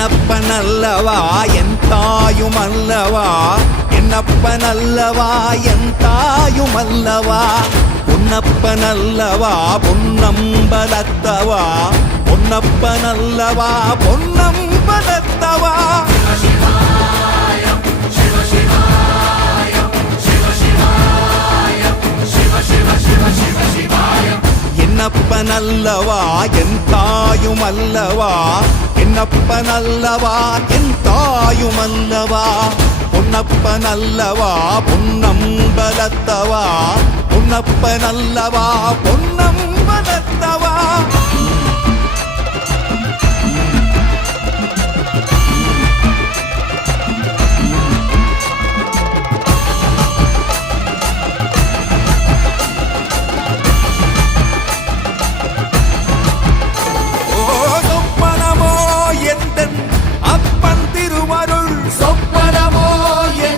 என்னப்பனல்லவா என் தாயுமல்லவா, என்னப்பனல்லவா என் தாயுமல்லவா, பொன்னப்பனல்லவா பொன்னம்பலத்தவா, பொன்னப்பனல்லவா பொன்னம்பலத்தவா. என்னப்பனல்லவா என் தாயுமல்லவா, என்னப்பனல்லவா என் தாயுமல்லவா, பொன்னப்பனல்லவா பொன்னம்பலத்தவா, பொன்னப்பனல்லவா பொன்னம்பலத்தவா.